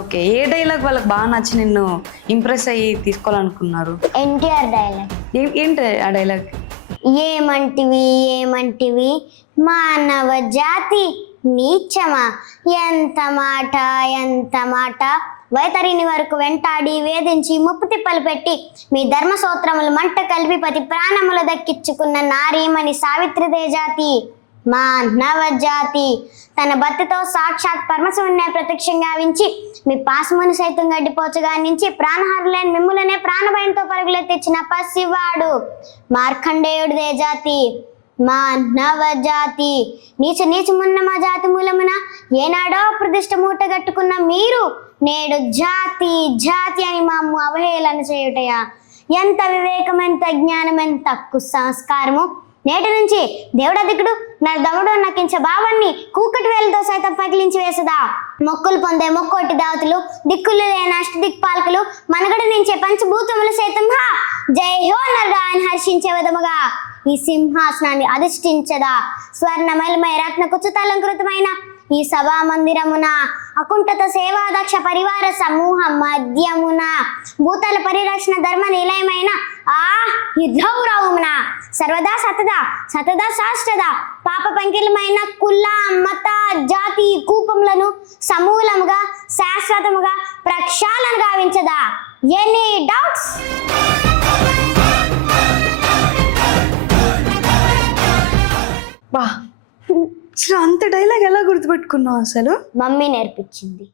Okay, ఏ dialogue వాళ్ళకి బాగా నచ్చి నిన్ను ఇంప్రెస్ అయ్యి తీసుకోవాలనుకున్నారు? ఎన్టీఆర్ డైలాగ్. ఏంటి ఆ డైలాగ్? ఏమంటివి ఏమంటివి మానవ జాతి నీచమా, ఎంత మాట ఎంత మాట, వైతరిని వరకు వెంటాడి వేధించి ముప్పు తిప్పలు పెట్టి మీ ధర్మసూత్రములు మంట కలిపి పతి ప్రాణములు దక్కించుకున్న నారీమణి సావిత్రిదే జాతి మానవ జాతి. తన భర్తతో సాక్షాత్ పరమశివున్నే ప్రత్యక్షంగా వించి మీ పాశమును సైతం గడ్డిపోచగా నుంచి ప్రాణహారులైన మిమ్ములనే ప్రాణభయంతో పరుగులెత్తించిన పసివాడు మార్కండేయుడిదే జాతి మానవ జాతి. నీచమున్న మా జాతి మూలమున ఏనాడో ప్రతిష్ట మూటగట్టుకున్న మీరు నేడు జాతి జాతి అని మా అవహేళన చేయుటయా? ఎంత వివేకం, ఎంత జ్ఞానం, ఎంత సంస్కారము! నేటి నుంచి దేవుడదికుడు నా దముడు నక్కించే భావాన్ని కూకటి వేలతో సైతం పగిలించి వేసదా? మొక్కులు పొందే మొక్కోటి దావతులు, దిక్కులు లేని అష్ట దిక్పాలకులు, మనగడ నుంచే పంచభూతములు సైతం హా జై హో నరుడా అని హర్షించే విధముగా ఈ సింహాసనాన్ని అధిష్ఠించదా? స్వర్ణమయమయ రత్న కుచుతాలంకృతమైన ఈ సభా మందిరమున అకుంఠత సేవాదక్ష పరివార సమూహం మధ్యమున భూతల పరిరక్షణ ధర్మ నిలయమైన ఆ యుద్ధౌరవమున సర్వదా సతదా శాశ్వత పాప పంకిలమైన కుల మత జాతి కూపములను సమూలముగా శాశ్వతముగా ప్రక్షాళన గావించదా? Any doubts? బా, అసలు అంత డైలాగ్ ఎలా గుర్తుపెట్టుకున్నావు? అసలు మమ్మీ నేర్పించింది.